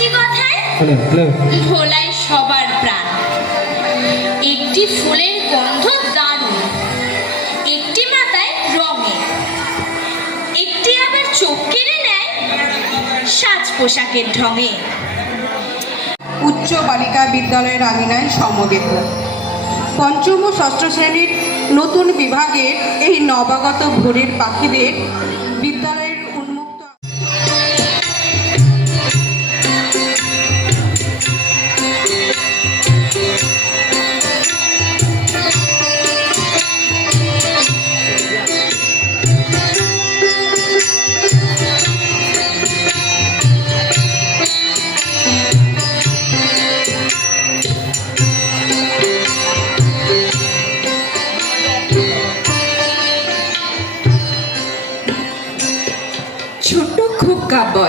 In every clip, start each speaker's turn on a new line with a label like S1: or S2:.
S1: মিষ্টি কথায়
S2: হ্যালো
S1: সবার প্রাণ। একটি ফুলের গন্ধ দারুণ একটি মাথায় রঙে একটি আবার চোখ কেড়ে নেয় সাজ পোশাকের ঢঙে।
S3: উচ্চ বালিকা বিদ্যালয়ের আঙিনায় সমবেত। পঞ্চম ও ষষ্ঠ শ্রেণির নতুন বিভাগের এই নবাগত ভোরের পাখিদের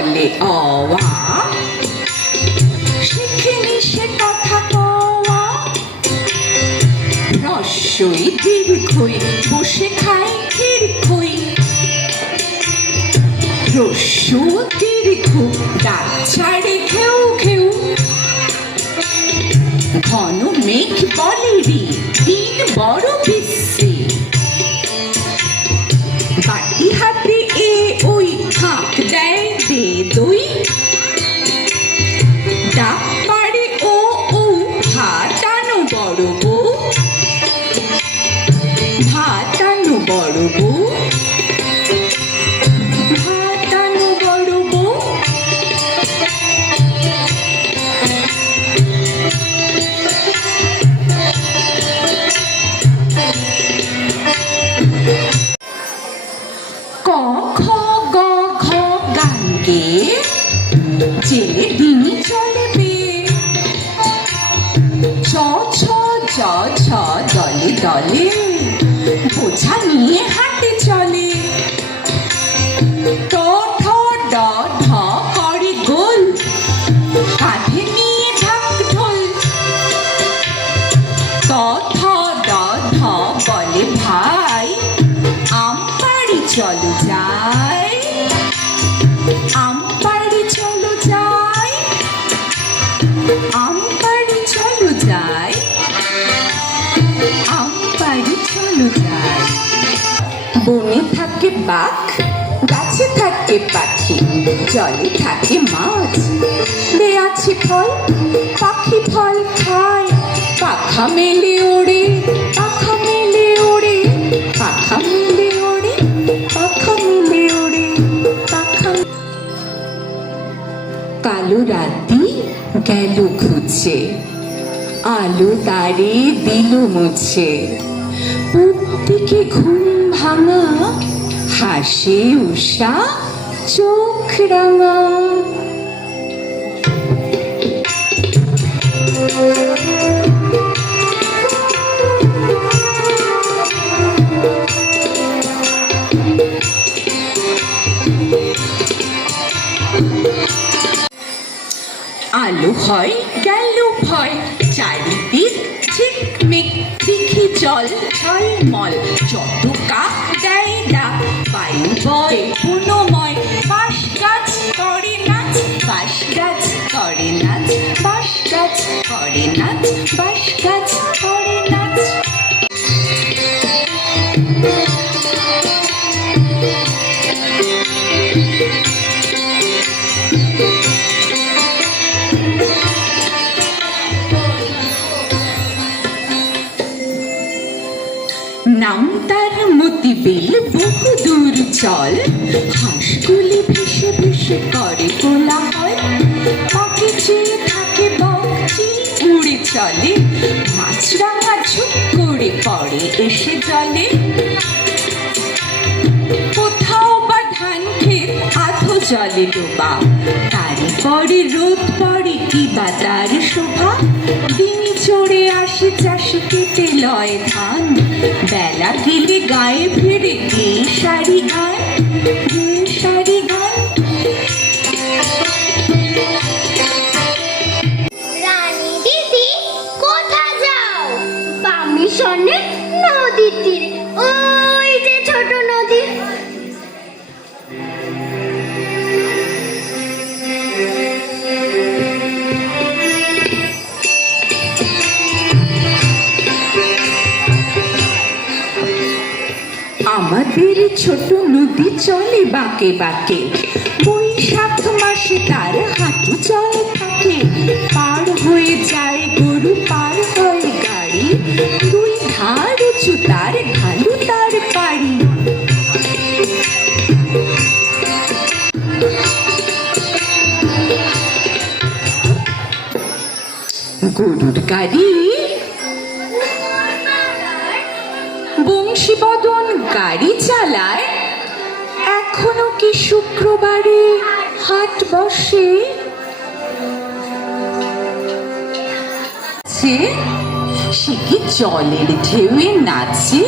S4: বলে অওয়া শিখিনি সে কথা কওয়া দীর্ঘই বসে খায় দীর্ঘই রস্য দীর্ঘ দাঁত ছাড়ে ঘেউ ঘেউ ঘন মেঘ বলে রি দিন বড় বিশ্রী। বাটি হাতে দে দলে দলে বোঝা নিয়ে হাতে চলে। করে গোল নিয়ে ত বলে ভাই চলো। বাঘ, গাছে থাকে পাখি, জলে থাকে মাছ। লে আছে ফল, পাখি ফল খায়। পাখা মেলে ওড়ে, পাখা মেলে ওড়ে, পাখা মেলে ওড়ে, পাখা মেলে ওড়ে, পাখা কালো রাতি গেল খুঁজে আলো তারে দিল মুছে। পূব ঘুম ভাঙা হাসে উষা চোখ রাঙা। আলো হয়, গেল ভয়, চারিদিক ঝিকমিক দেখি জল, ঝলমল, যত কাক দেয় ডাক বায়ু পুনময় বাঁশ গাছ করে নাচ, বাঁশ গাছ করে নাচ, বাঁশ গাছ করে নাচ, বাঁশ গাছ করে নাচ। নাম তার মতিবিল বহু দূর চল হাঁসগুলি ভেসে ভেসে করে কোলাহল। পাখি চেয়ে থাকে বকচি, উড়ে চলে। মাছরা মাছ করে পড়ে এসে জলে। জলে ডোবা। তারি পরে রোদ পরে কি বা তার শোভা। দিনই চড়ে আসে চাষে কেটে লয় ধান। বেলা গেলে গায়ে ফিরে গে শাড়ি গায়। গে শাড়ি গান ভাদ্রের ছোট নদী চলে বাঁকে বাঁকে। বৈশাখ মাসে তার হাঁটু চল থাকে। পার হয়ে যায় গরু, পার হয় গাড়ি। দুই ধার উঁচু তার ঢালু তার পাড়ি। গরুর গাড়ি বংশীবদন গাড়ি চালায়, এখনও কি শুক্রবারে হাট বসে? সে কি জলের ঢেউয়ে নাচে?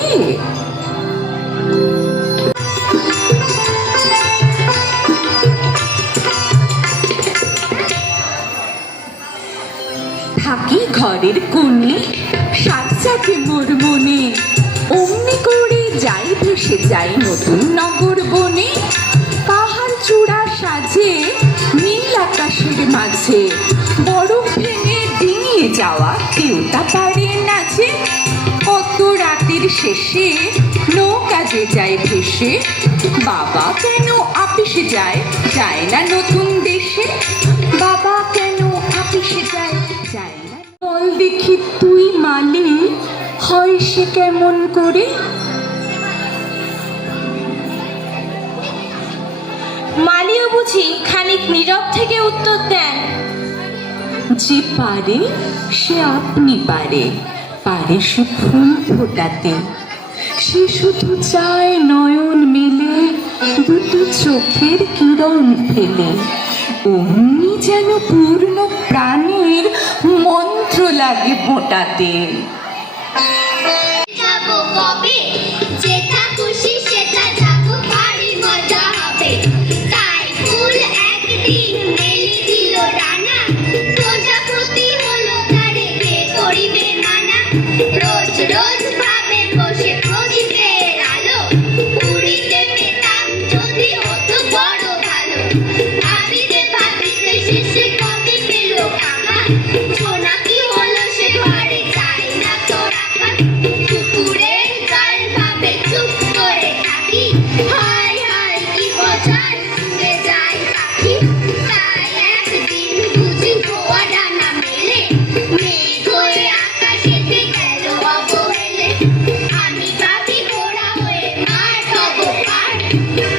S4: থাকি ঘরের কোণে, সাত চাকে মোর মনে। যাই ভেসে যাই নতুন নগর বনে, পাহাড় চূড়া সাজে, নীল আকাশের মাঝে। বরফ ভেঙে ডিঙিয়ে যাওয়া কেউ তা পারে নাচে কত রাতের শেষে নৌকাজে যায় ভেসে, বাবা কেন আপিসে যায় যায় না নতুন দেশে? বাবা কেন আপিসে যায় যায় না? বল দেখি তুই মালি হয় সে কেমন করে?
S1: বুঝি খানিক নীরব থেকে উত্তর দেন।
S4: যে পারে, সে আপনি পারে পারে সে ফুল ফোটাতে। সে শুধু চায় নয়ন মেলে, দুটো চোখের কিরণ ফেলে। অমনি যেন পূর্ণ প্রাণের মন্ত্র লাগে ফোটাতে। Thank you.